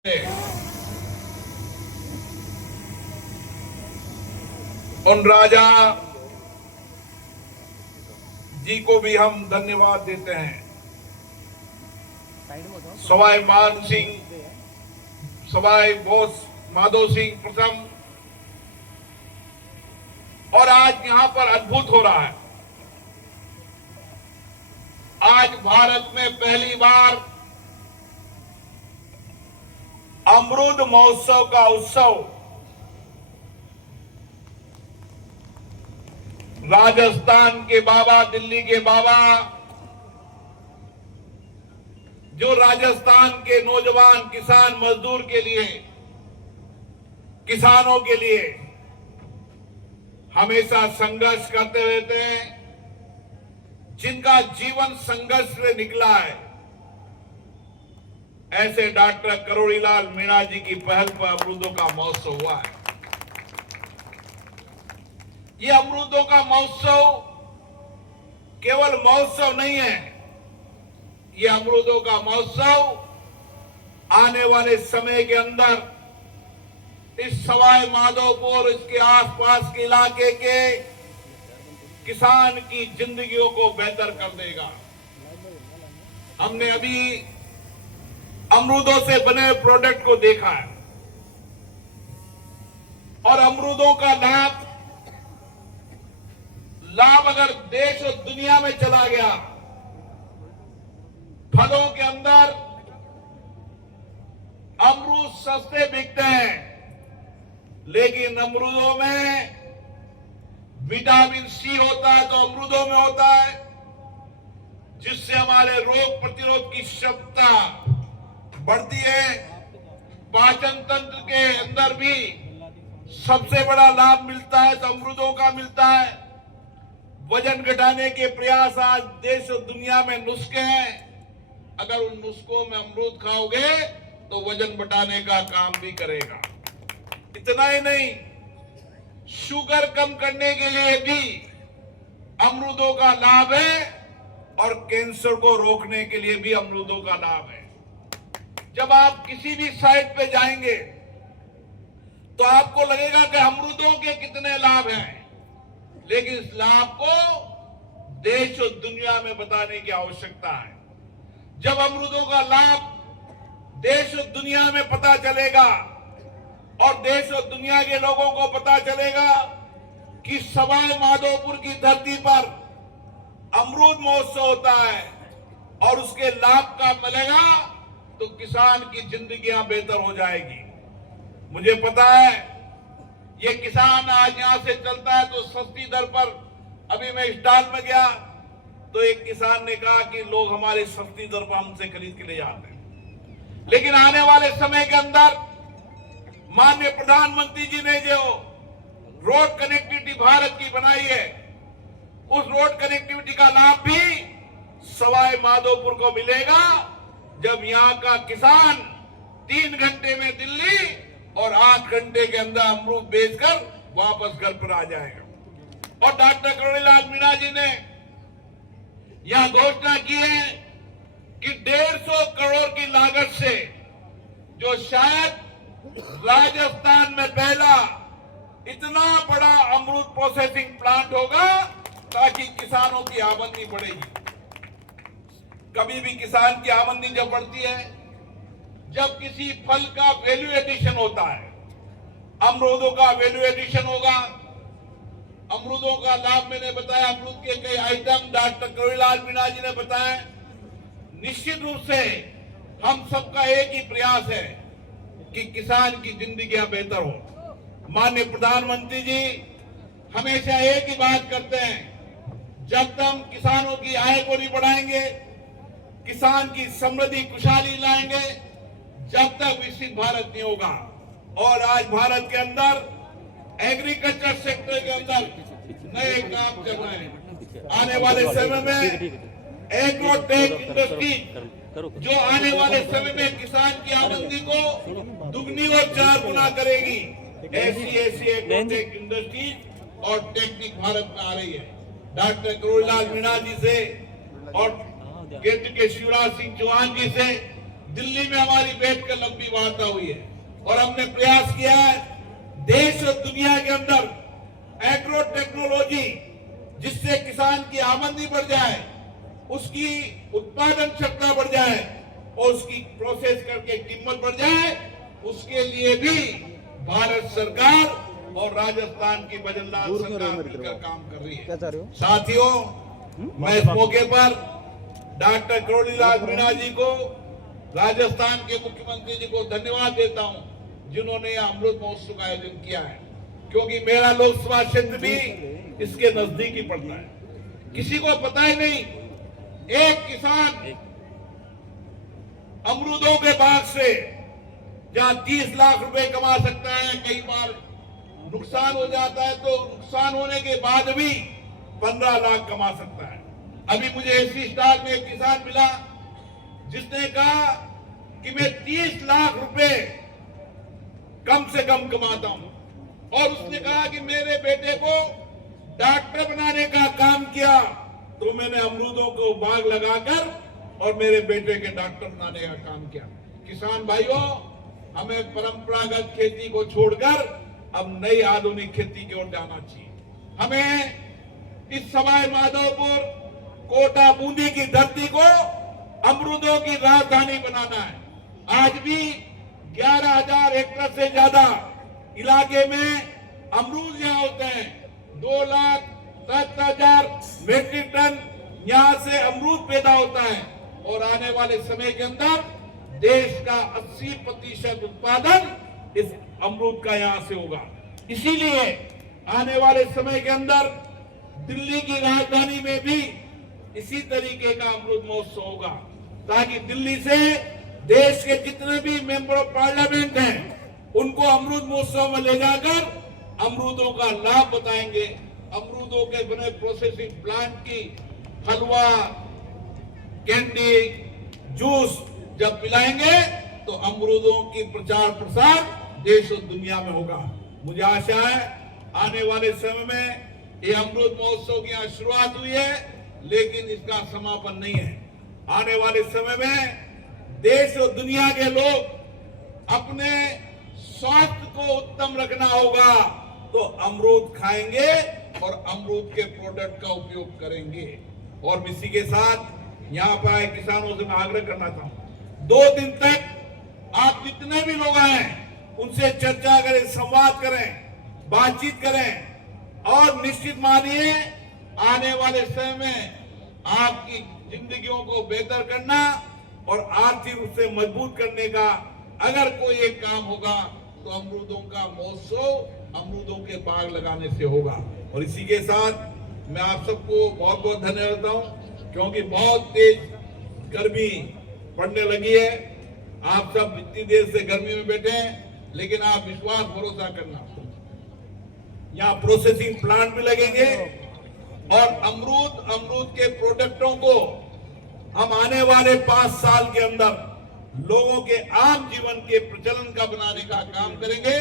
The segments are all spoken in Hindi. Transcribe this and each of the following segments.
उन राजा जी को भी हम धन्यवाद देते हैं। सवाई मान सिंह, सवाई बोस माधो सिंह प्रथम, और आज यहां पर अद्भुत हो रहा है। आज भारत में पहली बार अमृत महोत्सव का उत्सव राजस्थान के बाबा, दिल्ली के बाबा, जो राजस्थान के नौजवान किसान मजदूर के लिए, किसानों के लिए हमेशा संघर्ष करते रहते हैं, जिनका जीवन संघर्ष से निकला है, ऐसे डॉक्टर करोड़ीलाल मीणा जी की पहल पर अमरूदों का महोत्सव हुआ है। ये अमरूदों का महोत्सव केवल महोत्सव नहीं है, ये अमरूदों का महोत्सव आने वाले समय के अंदर इस सवाई माधोपुर, इसके आसपास के इलाके के किसान की जिंदगियों को बेहतर कर देगा। हमने अभी अमरूदों से बने प्रोडक्ट को देखा है, और अमरूदों का लाभ अगर देश और दुनिया में चला गया। फलों के अंदर अमरूद सस्ते बिकते हैं, लेकिन अमरूदों में विटामिन सी होता है, तो अमरूदों में होता है, जिससे हमारे रोग प्रतिरोध की क्षमता बढ़ती है। पाचन तंत्र के अंदर भी सबसे बड़ा लाभ मिलता है तो अमरूदों का मिलता है। वजन घटाने के प्रयास आज देश और दुनिया में नुस्खे हैं, अगर उन नुस्खों में अमरूद खाओगे तो वजन घटाने का काम भी करेगा। इतना ही नहीं, शुगर कम करने के लिए भी अमरूदों का लाभ है, और कैंसर को रोकने के लिए भी अमरूदों का लाभ है। जब आप किसी भी साइट पे जाएंगे तो आपको लगेगा कि अमरूदों के कितने लाभ हैं, लेकिन इस लाभ को देश और दुनिया में बताने की आवश्यकता है। जब अमरूदों का लाभ देश और दुनिया में पता चलेगा, और देश और दुनिया के लोगों को पता चलेगा कि सवाई माधोपुर की धरती पर अमरूद महोत्सव होता है और उसके लाभ का मिलेगा, तो किसान की जिंदगियां बेहतर हो जाएगी। मुझे पता है, ये किसान आज यहां से चलता है तो सस्ती दर पर, अभी मैं स्टॉल में गया तो एक किसान ने कहा कि लोग हमारे सस्ती दर पर हमसे खरीद के ले जाते हैं, लेकिन आने वाले समय के अंदर माननीय प्रधानमंत्री जी ने जो रोड कनेक्टिविटी भारत की बनाई है, उस रोड कनेक्टिविटी का लाभ भी सवाई माधोपुर को मिलेगा, जब यहाँ का किसान 3 घंटे में दिल्ली और 8 घंटे के अंदर अमरूद बेचकर वापस घर पर आ जाएगा। और डॉक्टर करोड़ीलाल मीणा जी ने यह घोषणा की है कि 150 करोड़ की लागत से, जो शायद राजस्थान में पहला इतना बड़ा अमरूद प्रोसेसिंग प्लांट होगा, ताकि किसानों की आमदनी बढ़ेगी। कभी भी किसान की आमदनी जब बढ़ती है, जब किसी फल का वैल्यू एडिशन होता है, अमरूदों का वैल्यू एडिशन होगा। अमरूदों का लाभ मैंने बताया, अमरूद के कई आइटम डॉक्टर करोड़ीलाल मीणा जी ने बताया। निश्चित रूप से हम सबका एक ही प्रयास है कि किसान की जिंदगियां बेहतर हो। माननीय प्रधानमंत्री जी हमेशा एक ही बात करते हैं, जब तक हम किसानों की आय को नहीं बढ़ाएंगे, किसान की समृद्धि खुशहाली लाएंगे, जब तक विकसित भारत नहीं होगा। और आज भारत के अंदर एग्रीकल्चर सेक्टर के अंदर नए काम चल रहे हैं। आने वाले समय में एग्रोटेक इंडस्ट्री, जो आने वाले समय में किसान की आमदनी को दुगनी और 4 गुना करेगी, ऐसी एग्रोटेक इंडस्ट्री और टेक्निक भारत में आ रही है। डॉक्टर करोड़ीलाल मीणा जी से और केंद्र के शिवराज सिंह चौहान जी से दिल्ली में हमारी बैठकर लंबी वार्ता हुई है और हमने प्रयास किया है देश और दुनिया के अंदर एग्रो टेक्नोलॉजी, जिससे किसान की आमदनी बढ़ जाए, उसकी उत्पादन क्षमता बढ़ जाए और उसकी प्रोसेस करके कीमत बढ़ जाए, उसके लिए भी भारत सरकार और राजस्थान की वजनदार सरकार मिलकर काम कर रही है। साथियों, मैं इस मौके पर डॉक्टर करोड़ीलाल मीणा जी को, राजस्थान के मुख्यमंत्री जी को धन्यवाद देता हूं, जिन्होंने यह अमृत महोत्सव का आयोजन किया है, क्योंकि मेरा लोकसभा क्षेत्र भी इसके नजदीक ही पड़ता है। किसी को पता ही नहीं, एक किसान अमरूदों के बाग से जहां 30 लाख रुपए कमा सकता है, कई बार नुकसान हो जाता है तो नुकसान होने के बाद भी 15 लाख कमा सकता है। अभी मुझे एसी स्टार में एक किसान मिला जिसने कहा कि मैं 30 लाख रुपए कम से कम कमाता हूं और उसने कहा कि मेरे बेटे को डॉक्टर बनाने का काम किया तो मैंने अमरूदों को बाग लगाकर और मेरे बेटे के डॉक्टर बनाने का काम किया। किसान भाइयों, हमें परंपरागत खेती को छोड़कर अब नई आधुनिक खेती की ओर जाना चाहिए। हमें इस सवाई माधोपुर, कोटा, बूंदी की धरती को अमरूदों की राजधानी बनाना है। आज भी 11,000 हेक्टेयर से ज्यादा इलाके में अमरूद यहाँ होते हैं। 2,70,000 मीट्रिक टन यहाँ से अमरूद पैदा होता है और आने वाले समय के अंदर देश का 80% उत्पादन इस अमरूद का यहाँ से होगा। इसीलिए आने वाले समय के अंदर दिल्ली की राजधानी में भी इसी तरीके का अमरूद महोत्सव होगा, ताकि दिल्ली से देश के जितने भी मेंबर ऑफ पार्लियामेंट हैं उनको अमरूद महोत्सव में ले जाकर अमरूदों का लाभ बताएंगे। अमरूदों के बने प्रोसेसिंग प्लांट की हलवा, कैंडी, जूस जब पिलाएंगे तो अमरूदों की प्रचार प्रसार देश और दुनिया में होगा। मुझे आशा है आने वाले समय में ये अमरूद महोत्सव की शुरुआत हुई है, लेकिन इसका समापन नहीं है। आने वाले समय में देश और दुनिया के लोग अपने स्वास्थ्य को उत्तम रखना होगा तो अमरूद खाएंगे और अमरूद के प्रोडक्ट का उपयोग करेंगे। और इसी के साथ यहाँ पर आए किसानों से मैं आग्रह करना चाहूँ, 2 दिन तक आप जितने भी लोग आए उनसे चर्चा करें, संवाद करें, बातचीत करें और निश्चित मानिए आने वाले समय में आपकी जिंदगियों को बेहतर करना और आर्थिक रूप से मजबूत करने का अगर कोई एक काम होगा तो अमरूदों का महोत्सव, अमरूदों के बाग लगाने से होगा। और इसी के साथ मैं आप सबको बहुत बहुत धन्यवाद देता हूँ, क्योंकि बहुत तेज गर्मी पड़ने लगी है। आप सब इतनी देर से गर्मी में बैठे हैं, लेकिन आप विश्वास भरोसा करना, यहाँ प्रोसेसिंग प्लांट भी लगेंगे और अमरूद के प्रोडक्टों को हम आने वाले 5 साल के अंदर लोगों के आम जीवन के प्रचलन का बनाने का काम करेंगे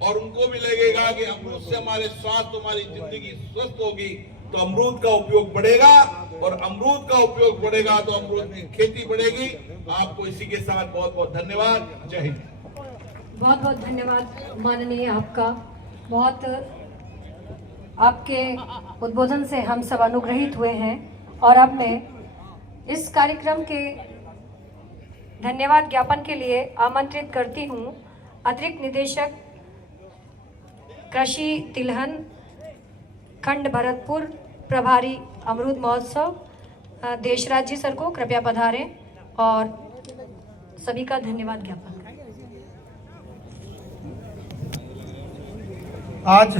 और उनको भी लगेगा कि अमरूद से हमारे स्वास्थ्य, हमारी जिंदगी स्वस्थ होगी तो अमरूद का उपयोग बढ़ेगा और अमरूद का उपयोग बढ़ेगा तो अमरूद की खेती बढ़ेगी। आपको इसी के साथ बहुत बहुत धन्यवाद। जय हिंद। बहुत बहुत धन्यवाद माननीय आपका। बहुत आपके उद्बोधन से हम सब अनुग्रहित हुए हैं और अब मैं इस कार्यक्रम के धन्यवाद ज्ञापन के लिए आमंत्रित करती हूँ अतिरिक्त निदेशक कृषि तिलहन खंड भरतपुर प्रभारी अमरूद महोत्सव देशराज जी सर को कृपया पधारें और सभी का धन्यवाद ज्ञापन करें। आज